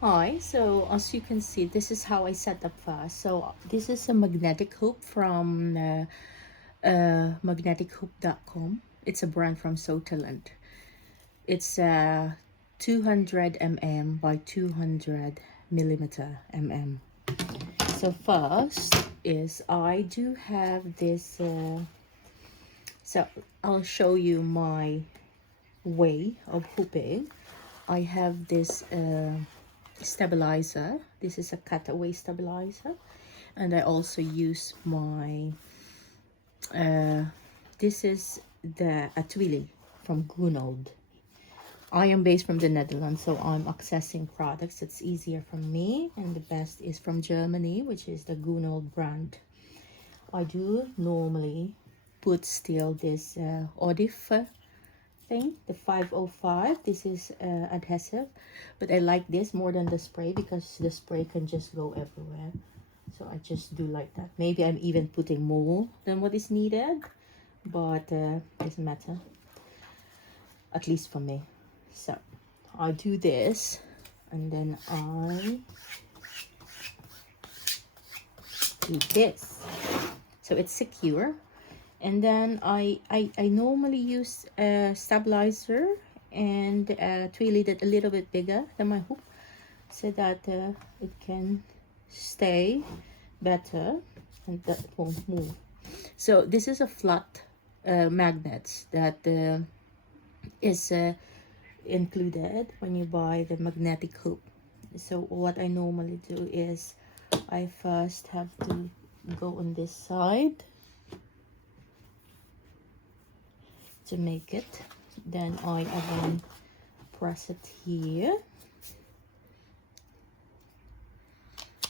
Hi, so as you can see, this is how I set up fast. So this is a magnetic hoop from magnetichoop.com. It's a brand from Switzerland. It's 200 mm by 200 millimeter mm. So first is I do have this, so I'll show you my way of hooping. I have this stabilizer. This is a cutaway stabilizer, and I also use my this is the a Twilly from Gunold. I am based from the Netherlands, so I'm accessing products that's easier for me, and the best is from Germany, which is the Gunold brand. I do normally put still this Odif thing, the 505. This is adhesive, but I like this more than the spray because the spray can just go everywhere. So I just do like that. Maybe I'm even putting more than what is needed, but doesn't matter, at least for me. So I do this, and then I do this, so it's secure. And then I normally use a stabilizer and a twilly that a little bit bigger than my hoop, so that it can stay better and that it won't move. So this is a flat magnet that is included when you buy the magnetic hoop. So what I normally do is I first have to go on this side to make it, then I again press it here.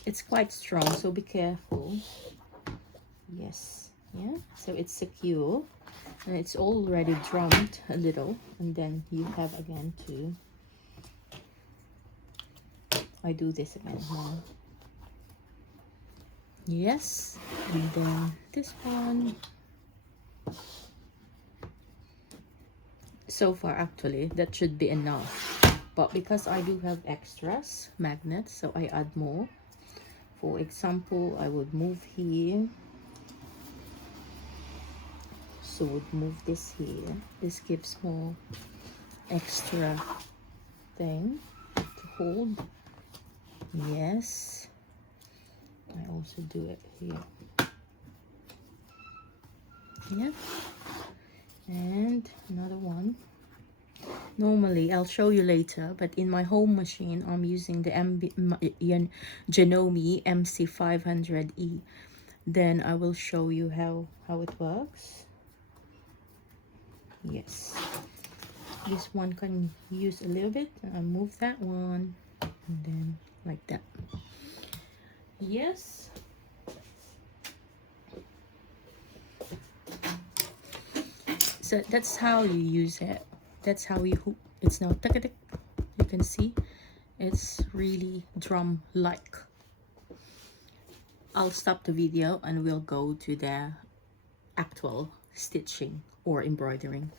It's quite strong, so be careful. Yes, yeah, so it's secure and it's already drummed a little, and then you have again to I do this again now. Yes, and then this one. So far actually that should be enough, but because I do have extras magnets, so I add more. For example, I would move here, so would move this here. This gives more extra thing to hold. Yes, I also do it here. Yeah, and another one. Normally I'll show you later, but in my home machine I'm using the Janome MC500E. Then I will show you how it works. Yes, this one can use a little bit, and I move that one, and then like that. Yes, so that's how you use it. That's how you hoop. It's now tick tick. You can see it's really drum like. I'll stop the video and we'll go to the actual stitching or embroidering.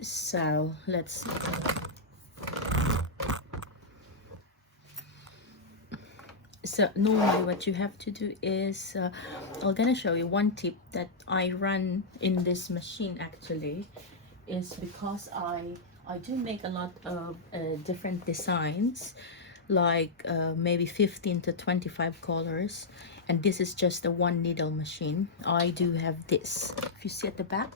So let's see. So normally what you have to do is I'm gonna show you one tip that I run in this machine actually, is because I do make a lot of different designs, like maybe 15 to 25 colors, and this is just a one needle machine. I do have this, if you see at the back,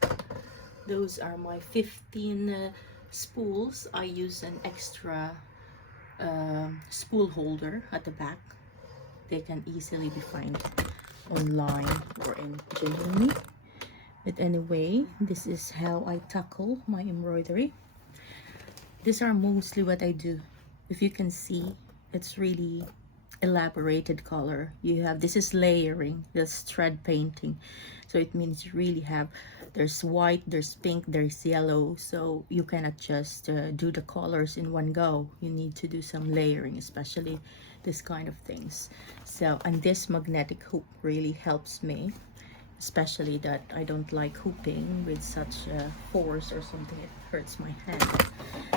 those are my 15 spools. I use an extra spool holder at the back. They can easily be found online or in Janome. But anyway, this is how I tackle my embroidery. These are mostly what I do. If you can see, it's really elaborated color. You have, this is layering, that's thread painting. So it means you really have, there's white, there's pink, there's yellow. So you cannot just do the colors in one go. You need to do some layering, especially this kind of things. So, and this magnetic hoop really helps me, especially that I don't like hooping with such force or something. It hurts my hand.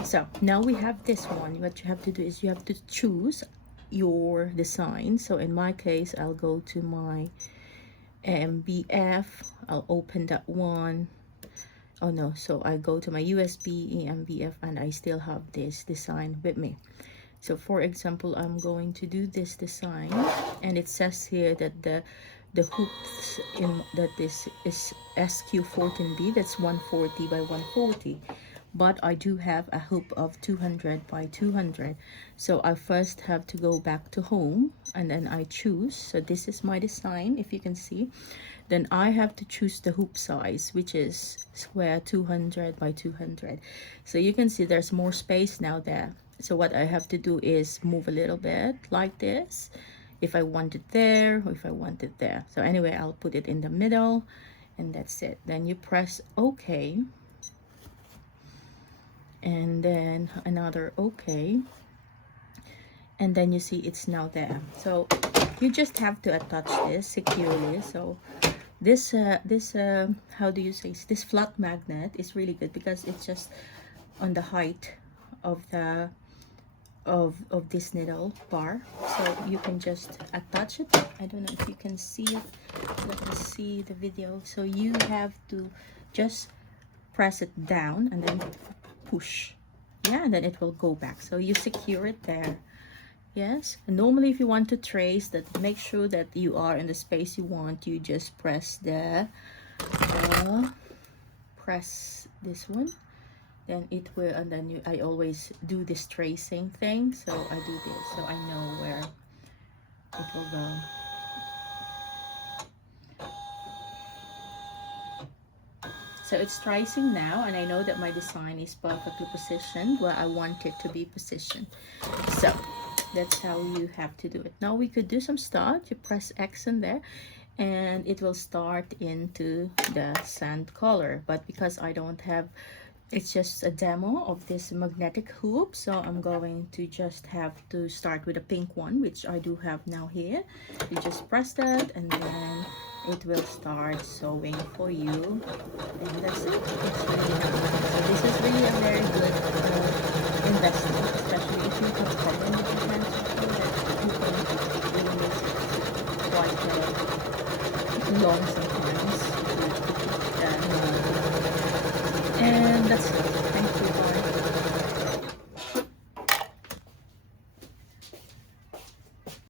So now we have this one. What you have to do is you have to choose your design. So in my case, I'll go to my MBF. I'll open that one. Oh no, so I go to my USB MBF and I still have this design with me. So for example, I'm going to do this design, and it says here that the hoops in that this is SQ14B, that's 140 by 140, but I do have a hoop of 200 by 200. So I first have to go back to home, and then I choose. So this is my design, if you can see. Then I have to choose the hoop size, which is square 200 by 200. So you can see there's more space now there. So what I have to do is move a little bit like this, if I want it there or if I want it there. So anyway, I'll put it in the middle, and that's it. Then you press OK, and then another OK, and then you see it's now there. So you just have to attach this securely. So this how do you say, this flat magnet is really good because it's just on the height of the of this needle bar, so you can just attach it. I don't know if you can see it. Let me see the video. So you have to just press it down and then push, yeah, and then it will go back. So you secure it there. Yes, and normally if you want to trace that, make sure that you are in the space you want, you just press the press this one, then it will, and then I always do this tracing thing, so I do this so I know where it will go. So it's tracing now, and I know that my design is perfectly positioned where I want it to be positioned. So that's how you have to do it. Now we could do some start. You press X in there and it will start into the sand color, but because I don't have, it's just a demo of this magnetic hoop, so I'm going to just have to start with a pink one, which I do have now here. You just press that and then it will start sewing for you, and that's it. It's really nice. So this is really a very good investment, especially if you have problem with your hands, that you can really make it quite long sometimes.